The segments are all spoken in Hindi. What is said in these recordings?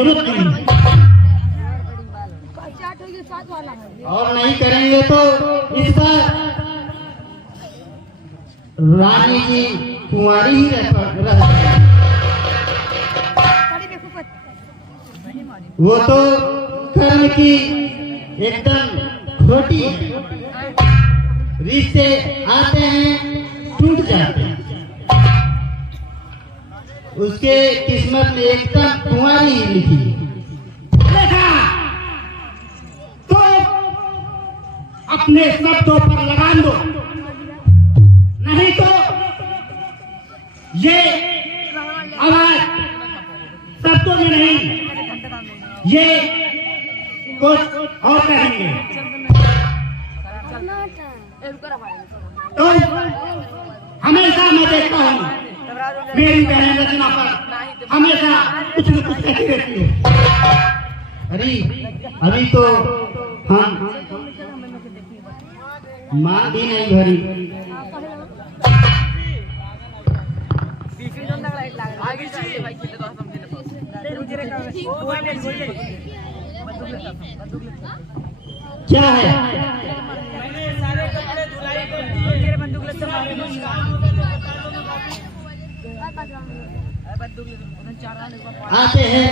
जरूरत नहीं है। और नहीं करेंगे तो इस बार रानी जी कुंवारी ही रह वो तो कर्म की एकदम खोटी है। रिश्ते आते हैं टूट जाते हैं। उसके किस्मत में एकदम कुंवारी ही लिखी है। तो अपने शब्दों पर लगाम दो, नहीं तो ये आवाज शब्दों में नहीं, ये कुछ और कहेंगे। तो हमेशा मैं देखता हूँ मेरी बहन रचना पर हमेशा कुछ न कुछ कहती रहती है। अरे अभी तो हम मां भी नहीं भरी। क्या है? आते हैं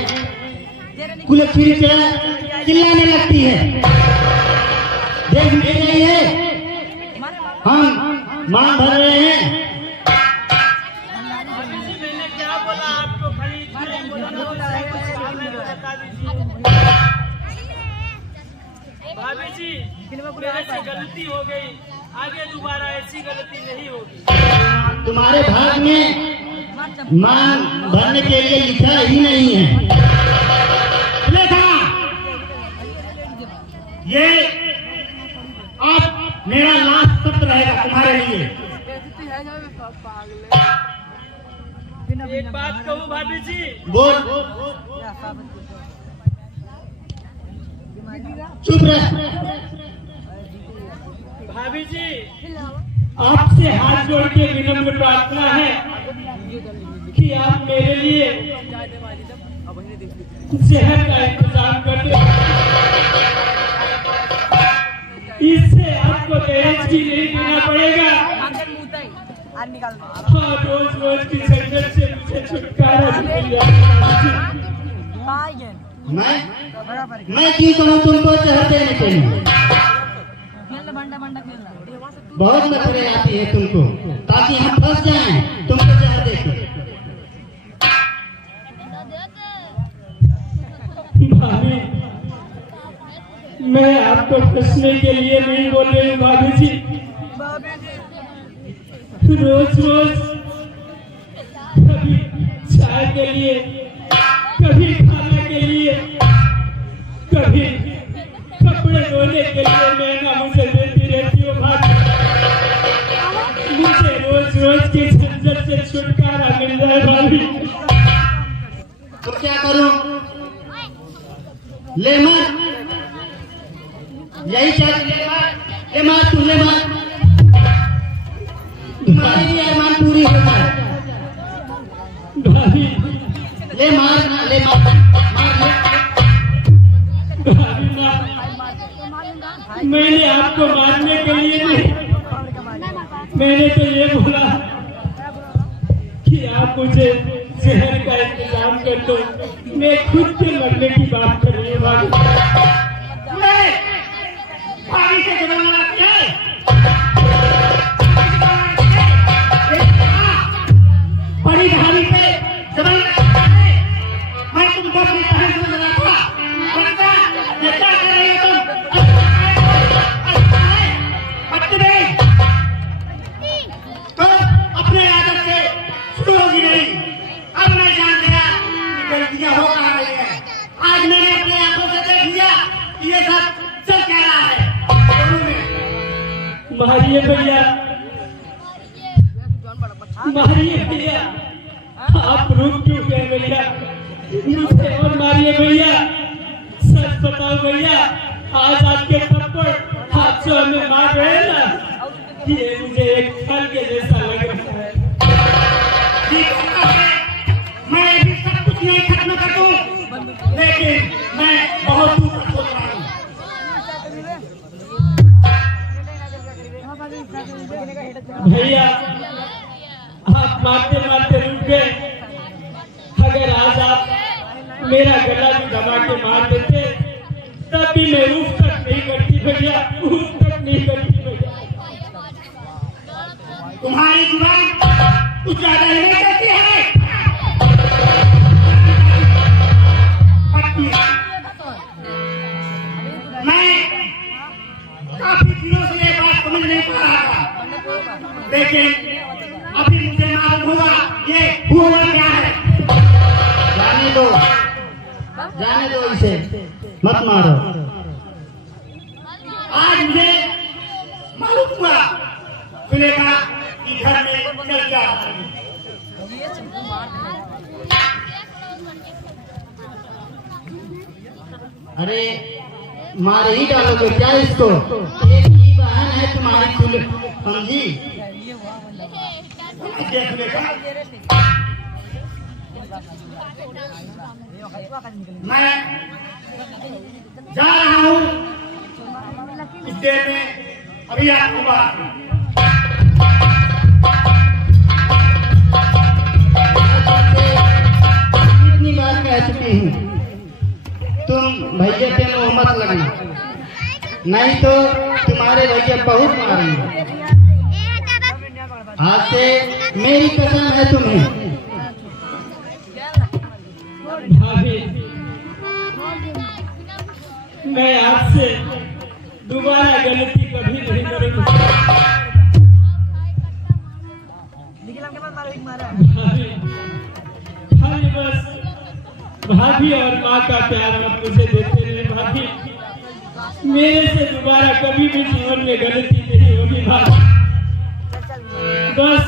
कुल फिर चिल्लाने लगती है। देख रही है हम मां भर रहे हैं। भाभी जी मेरे से गलती हो गई, आगे दोबारा ऐसी गलती नहीं होगी। तुम्हारे भाग में मां भरने के लिए लिखा ही नहीं है। देखा ये अब मेरा लास्ट शब्द रहेगा तुम्हारे लिए। एक बात कहूँ भाभी जी। बोल। चुप रह। भाभी जी आपसे हाथ जोड़ के विनम्र प्रार्थना है कि आप मेरे लिए जहर का इंतजाम कर दे। इससे आपको दहेज की नहीं देना पड़ेगा। हाँ, रोज रोज की झंझट से मुझे छुटकारा मिल जाए। मैं क्यों कहूँ तुमको जहर देने के लिए? बहुत नखरे आती है तुमको, ताकि हम फंस जाएं तुमको जहर देके। भाभी मैं आपको फंसने के लिए नहीं बोल रही हूँ भाभी जी। रोज रोज कभी चाय के लिए, कभी खाने के लिए, कभी कपड़े धोने के लिए महंगा मुझे देती रहती हो भाभी। मुझे रोज रोज की झंझट से छुटकारा मिल जाए भाभी। तो क्या करूं? ले मार, यही चाहिए। ले मार, तू ले मार, तुम्हारी भी अरमान पूरी हो जाए भाभी। ले मार ना, ले मार, मैंने आपको मारने के लिए नहीं, मैंने तो ये बोला कि आप मुझे जहर का इंतजाम कर दो। मैं खुद के मरने की बात कर रही हूँ भाभी। से जमाना क्या है? बड़ी धारी पे जमाना है। मैं तुमको अपनी बहन से मिला था। ये क्या कर रही हो तुम? तो अपने आदत से शुरू होगी नहीं। अब मैं जान गया कि गलतियां हो कहा रही है। आज मैंने अपने आंखों से देख लिया कि ये सब चल क्या रहा है। मारिए भैया, मारिए भैया, आप रुक क्यों गए भैया? मुझे और मारिए भैया। सच बताओ भैया, आज आपके थप्पड़ हाथ से हमें मार रहे ना, ये मुझे एक फल के जैसा लग रहा है। मैं भी सब कुछ नहीं खत्म कर दूं, में उफ तक नहीं करती भैया, उफ तक नहीं करती भैया। तुम्हारी जुबान कुछ ज्यादा ही नहीं करती है। मैं काफी दिनों से ये बात समझ नहीं पा रहा था, लेकिन अभी मुझे मालूम हुआ ये हुआ क्या है। जाने दो इसे, मत मारो। आज मुझे मालूम हुआ सुलेखा कि घर में चल क्या रहा है। अरे मार ही डालोगे क्या इसको? एक ही बहन है तुम्हारी, समझी? मैं जा रहा हूँ कुछ देर में, अभी आपको बात कितनी बार कह चुकी हूँ, तुम भैया पे मुँह मत लगना, नहीं तो तुम्हारे भैया बहुत मारेंगे। आज से मेरी कसम है तुम्हें। भाभी, मैं आपसे दोबारा गलती कभी नहीं करूंगा। भाभी, खाली बस भाभी और माँ का प्यार आप मुझे देते रहे भाभी। मेरे से दोबारा कभी भी जीवन में गलती नहीं होगी भाभी। बस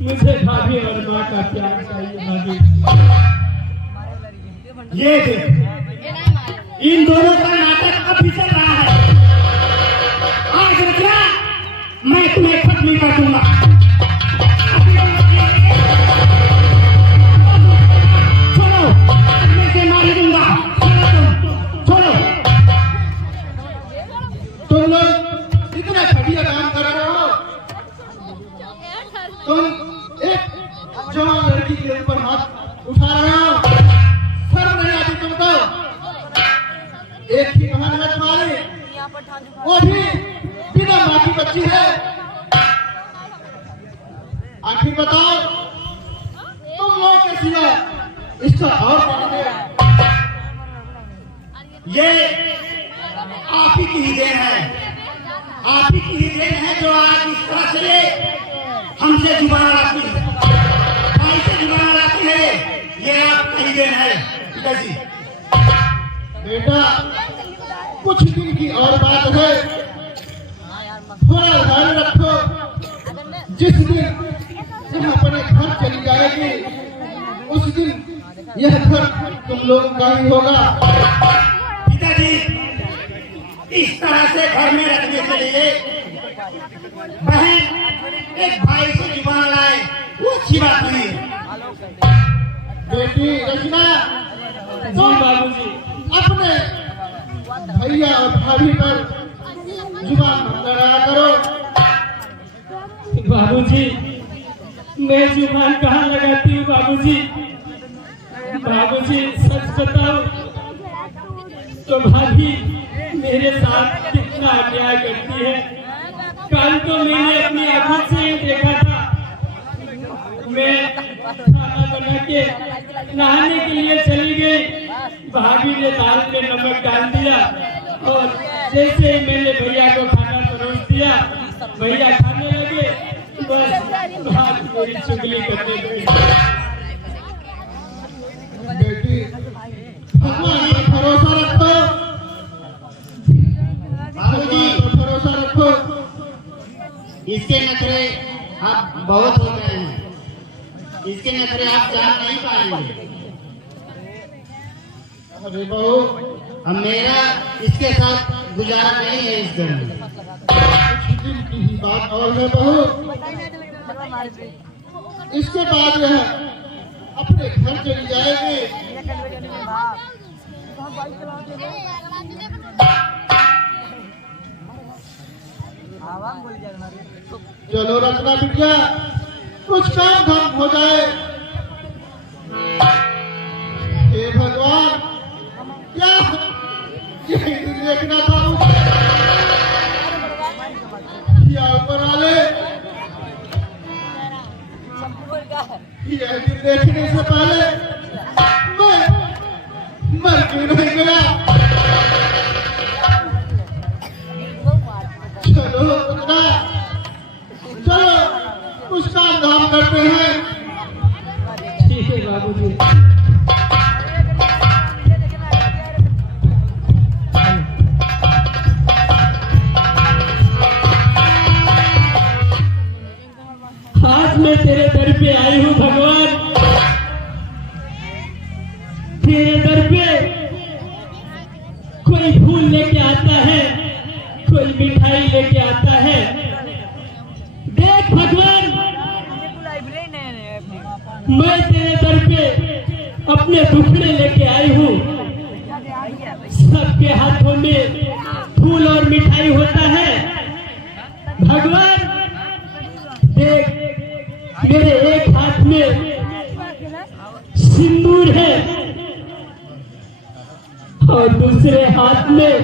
मुझे भाभी और माँ का प्यार चाहिए भाभी। ये इन दोनों का नाटक अभी चल रहा है। आज रखना, मैं तुम्हें खत्म कर दूंगा। छोड़ो, मैं से मार दूंगा। छोड़ो, तुम लोग इतना घटिया काम कर रहे हो। तुम एक जवान लड़की के ऊपर हाथ उठा रहे हो, शर्म नहीं आती तुमको? एक ही बहन है तुम्हारी, वो भी बिना माँ की बच्ची है। आखिर बताओ, तुम लोगों के सिवा इसका और कौन है? ये आप ही की ही देन है, आप ही की ही देन है जो आज इस तरह से हमसे जुबान लाती है, भाई से जुबान लाती है। ये आपका ही देन है पिताजी। बेटा, कुछ दिन की और बात है, थोड़ा ध्यान रखो। जिस दिन तुम अपने घर चली जाएगी, उस दिन यह घर तुम लोगों का ही होगा। पिताजी, इस तरह से घर में रखने के लिए बहन एक भाई से जुबान लाए, वो अच्छी बात नहीं है। बेटी रचना, जी बाबूजी। अपने भैया और भाभी पर जुबान मत लड़ाया करो। बाबूजी, मैं जुबान कहाँ लगाती हूँ बाबूजी? बाबूजी सच बताओ तो भाभी मेरे साथ कितना अन्याय करती है। कल तो मैंने अपनी आंखों से ही देखा था, मैं खाना बना के नहाने के लिए चली गई, भाभी ने दाल में नमक डाल दिया और जैसे ही मैंने भैया को खाना परोस दिया, भैया खाने लगे, बस भाभी मेरी चुगली करने लगी। बेटी, भगवान पर भरोसा रखो, बाबूजी पर भरोसा रखो। इसके नखरे आप बहुत हो गए हैं, इसके नखरे आप जान नहीं पाएंगे। अरे बहू, अब मेरा इसके साथ गुजारा नहीं है इस घर में। कुछ दिन की ही बात और है बहू, इसके बाद यह अपने घर चली जाएगी। चलो रचना बिटिया, कुछ काम धाम हो जाए। हे भगवान, क्या देखना था मुझे या ऊपर वाले यह दिन देखने से पहले मैं मर क्यों नहीं गया। चलो उतना चलो उसका नाम करते हैं। ठीक है बाबूजी। आज मैं तेरे दर पे आई हूँ भगवान, तेरे दर पे कोई फूल लेके आता है, कोई मिठाई लेके आता है। देख भगवान, मैं तेरे दर पे अपने दुखड़े लेके आई हूँ। सबके हाथों में फूल और मिठाई होता है। भगवान देख, मेरे एक हाथ में सिंदूर है और दूसरे हाथ में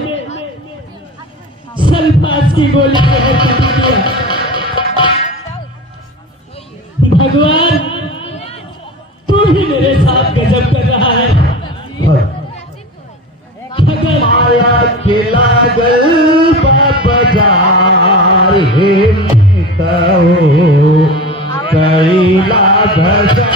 सल्फास की गोली है। भगवान तू ही मेरे साथ गजब कर रहा है। अगर माया के लागल बाजार हे मितऊ कैला भजन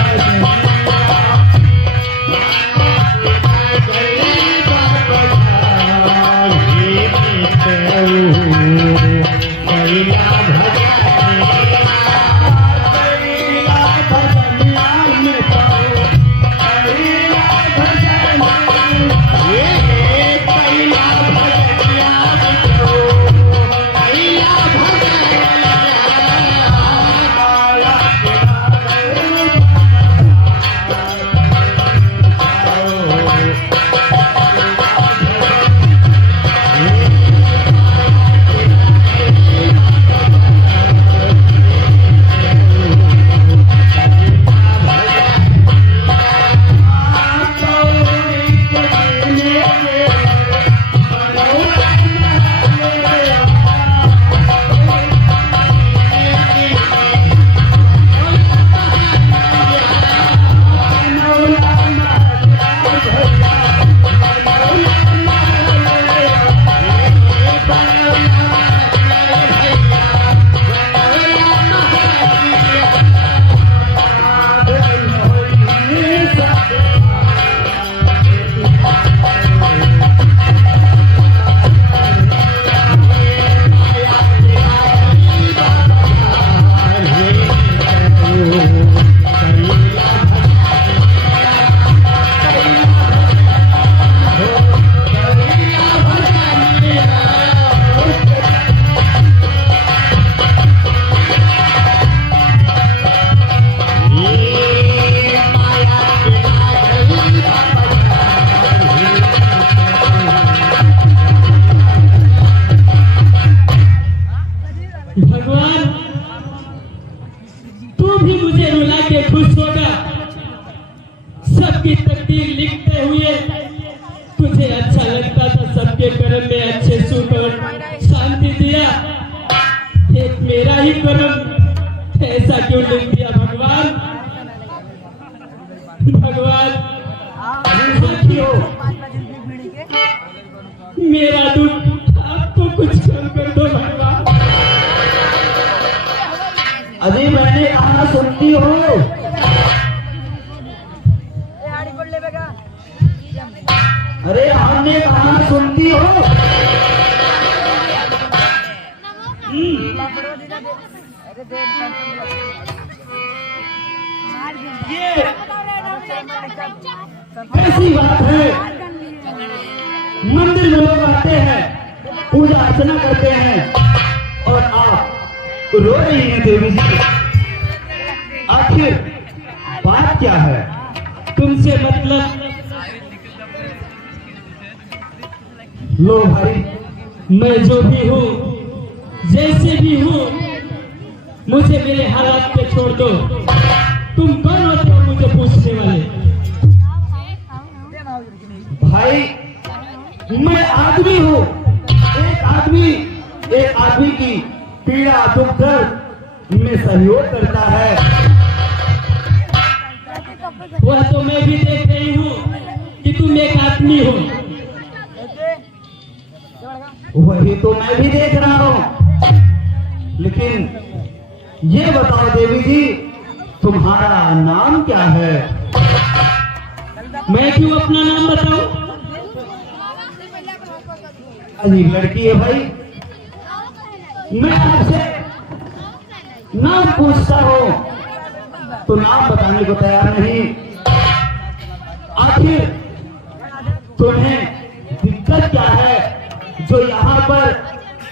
भगवान तू भी मुझे रुला के खुश होगा। सबकी तकदीर लिखते हुए तुझे अच्छा लगता था, सबके कर्म में अच्छे सुख और शांति दिया। एक मेरा ही कर्म ऐसा क्यों लिख दिया भगवान। भगवान साथियों, मेरा दुख आपको कुछ कम कर दो भगवान। अभी मैंने कहा सुनती हो। अरे हमने कहा सुनती हो। ये ऐसी बात है, मंदिर में लोग आते हैं, पूजा अर्चना करते हैं और आप रो रही हैं देवी जी। आखिर बात क्या है? तुमसे मतलब? लो भाई, मैं जो भी हूँ, जैसे भी हूँ, मुझे मेरे हालात पे छोड़ दो। तुम कौन होते हो मुझे पूछने वाले? भाई मैं आदमी हूँ आदमी एक आदमी की पीड़ा दुख दर्द में सहयोग करता है। वह तो मैं भी देख रही हूँ कि तुम एक आदमी हो। वही तो मैं भी देख रहा हूँ, लेकिन ये बताओ देवी जी, तुम्हारा नाम क्या है? मैं क्यों अपना नाम बताऊं? अजीब लड़की है भाई। मैं आपसे नाम पूछता हूँ तो नाम बताने को तैयार नहीं। आखिर तुम्हें दिक्कत क्या है जो यहाँ पर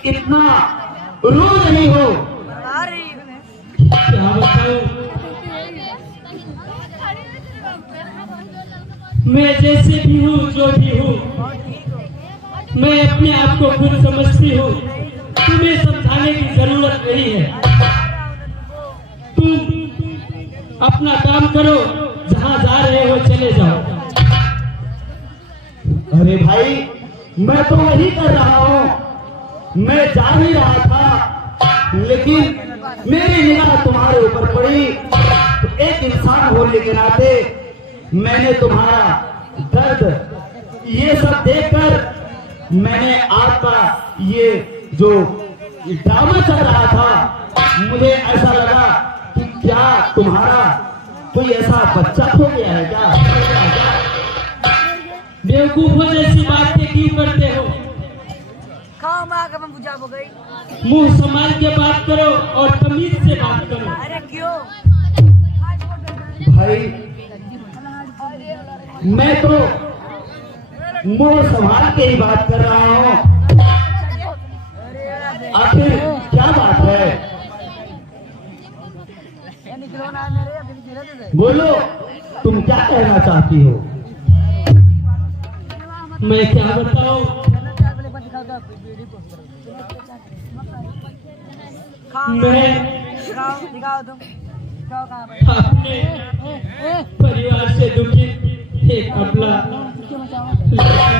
इतना रोज नहीं हो? क्या बताऊं? मैं जैसे भी हूँ, जो भी हूँ, मैं अपने आप को खुद समझती हूँ। तुम्हें समझाने की जरूरत नहीं है। तुम अपना काम करो, जहाँ जा रहे हो चले जाओ। अरे भाई, मैं तो वही कर रहा हूँ। मैं जा ही रहा था, लेकिन मेरी निगाह तुम्हारे ऊपर पड़ी। तो एक इंसान होने के नाते मैंने तुम्हारा दर्द ये सब देखकर मैंने आपका ये जो ड्रामा चल रहा था, मुझे ऐसा लगा कि क्या तुम्हारा कोई ऐसा बच्चा खो गया है क्या? बेवकूफों जैसी बातें क्यों करते हो? खाओ माँ का मैं बुझा हो गई। मुंह संभाल के बात करो और तमीज से बात करो। अरे क्यों? भाई, मैं तो मुंह संभाल के ही बात कर रहा हूँ। आखिर क्या बात है? बोलो, तुम क्या कहना चाहती हो? मैं क्या बताऊं? दिखाओ तुम अपने परिवार से दुखी एक अबला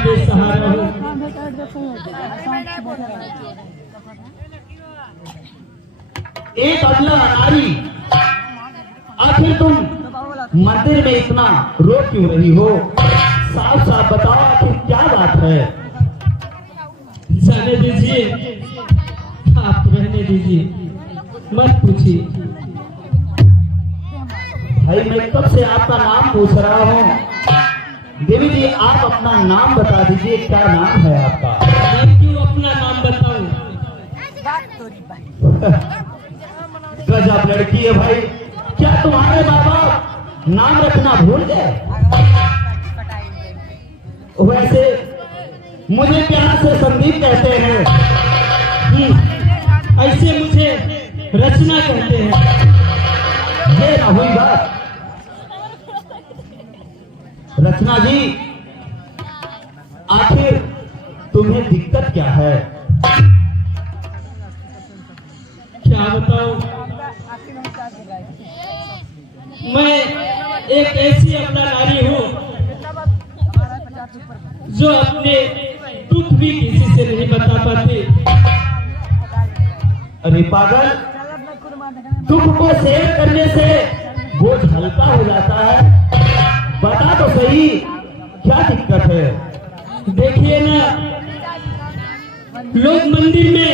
बेसहारा हूँ। एक अबला नारी, आखिर तुम मंदिर में इतना रो क्यों रही हो? साफ साफ बताओ, आखिर क्या बात है? जाने दीजिए, आप रहने दीजिए, मत पूछिए। भाई, मैं कब से आपका नाम पूछ रहा हूँ। देवी जी, आप अपना नाम बता दीजिए, क्या नाम है आपका? मैं क्यों अपना नाम बताऊं? गजब लड़की है भाई। क्या तुम्हारे माँ बाप नाम रखना भूल गए? वैसे मुझे प्यार से संदीप कहते हैं। ऐसे मुझे रचना कहते हैं। ये ना हुई बात। रचना जी, आखिर तुम्हें दिक्कत क्या है? क्या बताऊं? मैं एक ऐसी अबला नारी हूँ जो अपने दुख भी किसी से नहीं बता पाती। अरे पागल, दुख को शेयर करने से बोझ हल्का हो जाता है। बता तो सही, क्या दिक्कत है? देखिए ना, लोग मंदिर में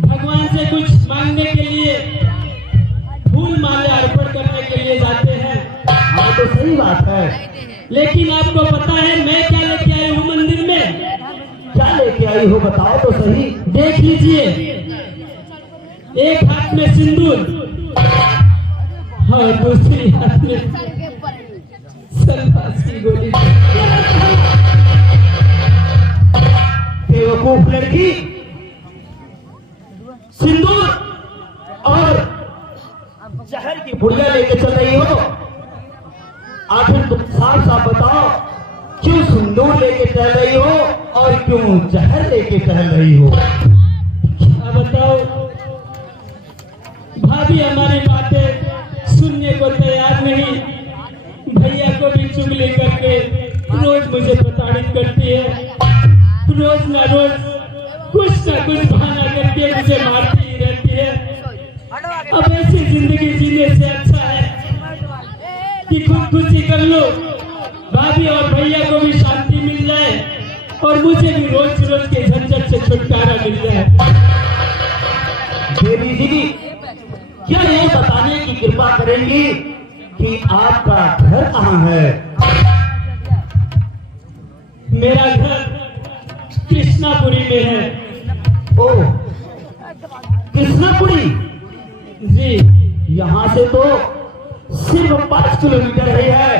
भगवान से कुछ मांगने के लिए, फूल माला अर्पण करने के लिए जाते हैं। हाँ, तो सही बात है। लेकिन आपको पता है मैं क्या लेके आई हूँ मंदिर में? क्या लेके आई हो, बताओ तो सही। देख लीजिए, एक हाथ में सिंदूर और दूसरी हाथ में सल्फास की गोली। बेवकूफ लड़की, सिंदूर और जहर की पुड़िया लेके चल रही हो। आखिर तुम साफ साफ बताओ, क्यों सिंदूर लेके चल रही हो और क्यों जहर लेके चल रही हो? क्या बताओ, भाभी हमारी बातें सुनने को तैयार नहीं। भैया को भी चुगली करके रोज मुझे प्रताड़ित करती है। रोज ना रोज कुछ ना कुछ बहाना करके मुझे मारती ही रहती है। अब ऐसी जिंदगी जीने से अच्छा है कि खुदकुशी कर लो, भाभी और भैया को भी शांति मिल जाए और मुझे भी रोज रोज के झंझट से छुटकारा मिल जाए। देवी जी क्या ये बताने की कृपा करेंगी कि आपका घर कहाँ है? मेरा घर कृष्णापुरी में है। ओ कृष्णापुरी जी, यहाँ से तो सिर्फ 5 किलोमीटर ही है।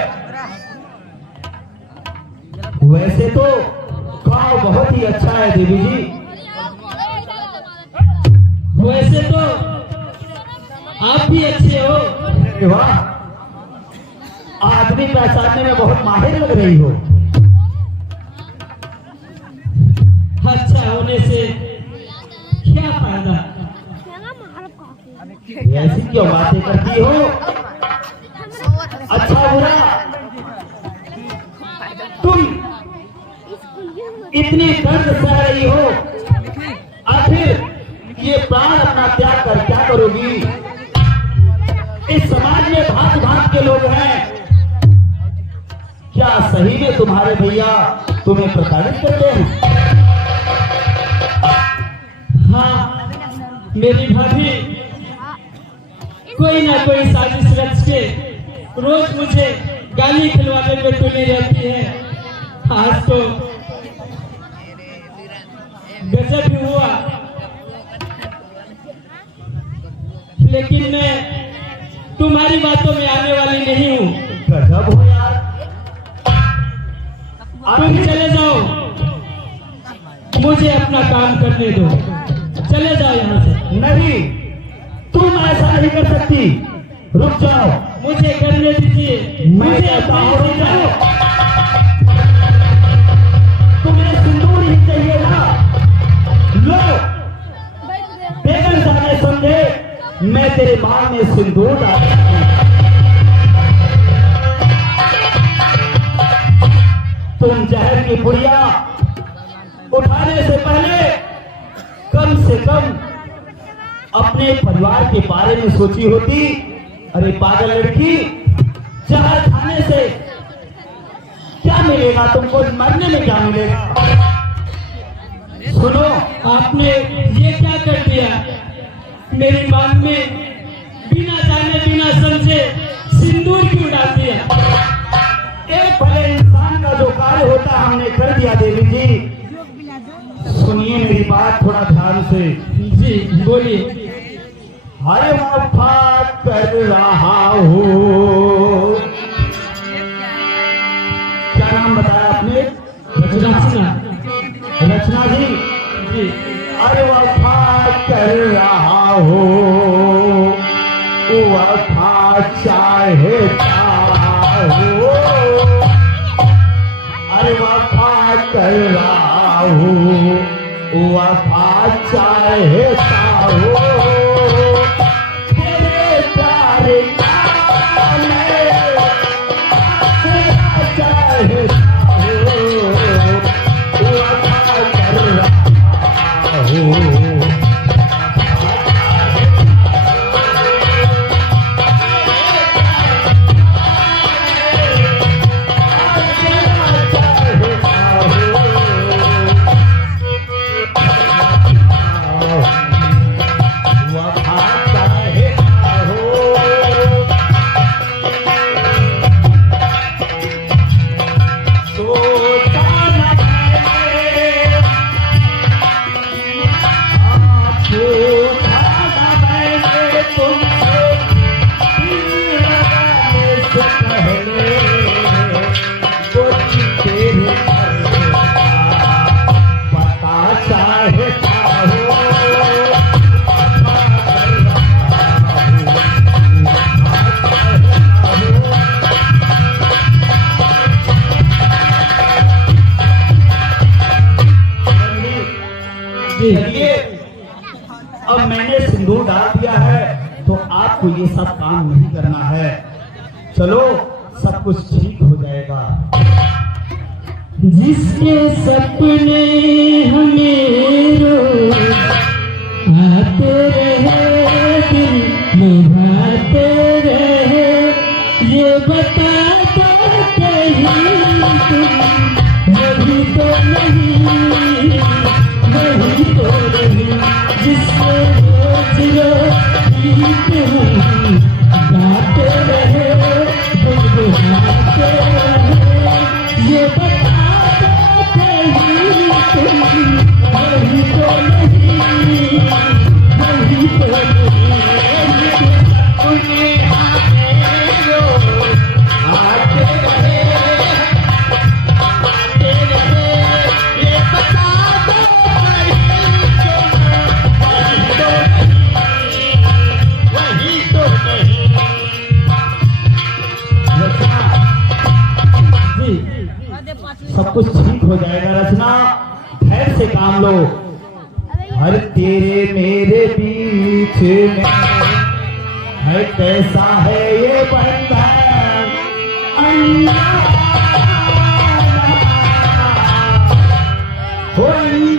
वैसे तो गांव बहुत ही अच्छा है देवी जी। वैसे तो आप भी अच्छे हो। अरे वाह, आदमी पहचानने में बहुत माहिर लग रही हो। अच्छा होने से क्या फायदा? ऐसी क्यों बातें करती हो? अच्छा बुरा तुम इतनी दर्द सह रही हो, आखिर ये प्राण अपना त्याग कर क्या करोगी? इस समाज में भांत भांत के लोग हैं, क्या सही में तुम्हारे भैया तुम्हें प्रताड़ित करते हैं? हाँ, मेरी भाभी कोई ना कोई साजिश रच के रोज मुझे गाली खिलवाने में तुली रहती है। आज तो गजब ही हुआ, लेकिन मैं तुम्हारी बातों में आने वाली नहीं हूँ। गजब हो यार। तुम चले जाओ, मुझे अपना काम करने दो। चले जाओ यहाँ से। नहीं, तुम ऐसा नहीं कर सकती। रुक जाओ, मुझे करने दीजिए। मैं मुझे कहता हूँ अपनी रुक जाओ। तुम्हें सिंदूर ही चाहिए ना? लो, बेगम साहब समझे, मैं तेरे मांग में सिंदूर डालता हूं। तुम जहर की पुड़िया उठाने से पहले कम से कम अपने परिवार के बारे में सोची होती। अरे पागल लड़की, जहर खाने से क्या मिलेगा तुमको? मरने में क्या मिलेगा? सुनो, आपने ये क्या कर दिया? मेरी मांग में बिना जाने बिना समझे सिंदूर क्यों डाल दिया? एक भले इंसान का जो कार्य होता है हमने कर दिया। देवी जी सुनिए मेरी बात थोड़ा ध्यान से। जी बोलिए। हर वफा कर रहा हूँ। क्या नाम बताया आपने? रचना। रचना जी। जी, अरे वफा कर रहा हूँ, वफा चाहता हूँ। अरे वफा कर रहा हूँ, वफा चाहता हूँ। तेरे प्यार का मैं तेरा चाहता हूँ, वफा कर रहा हूँ। चलिए, अब मैंने सिंदूर डाल दिया है तो आपको ये सब काम नहीं करना है। चलो, सब कुछ ठीक हो जाएगा। जिसके सपने हमें मान लो, हर तेरे मेरे बीच में है कैसा है ये बंधन अन्ना, हो अन्ना।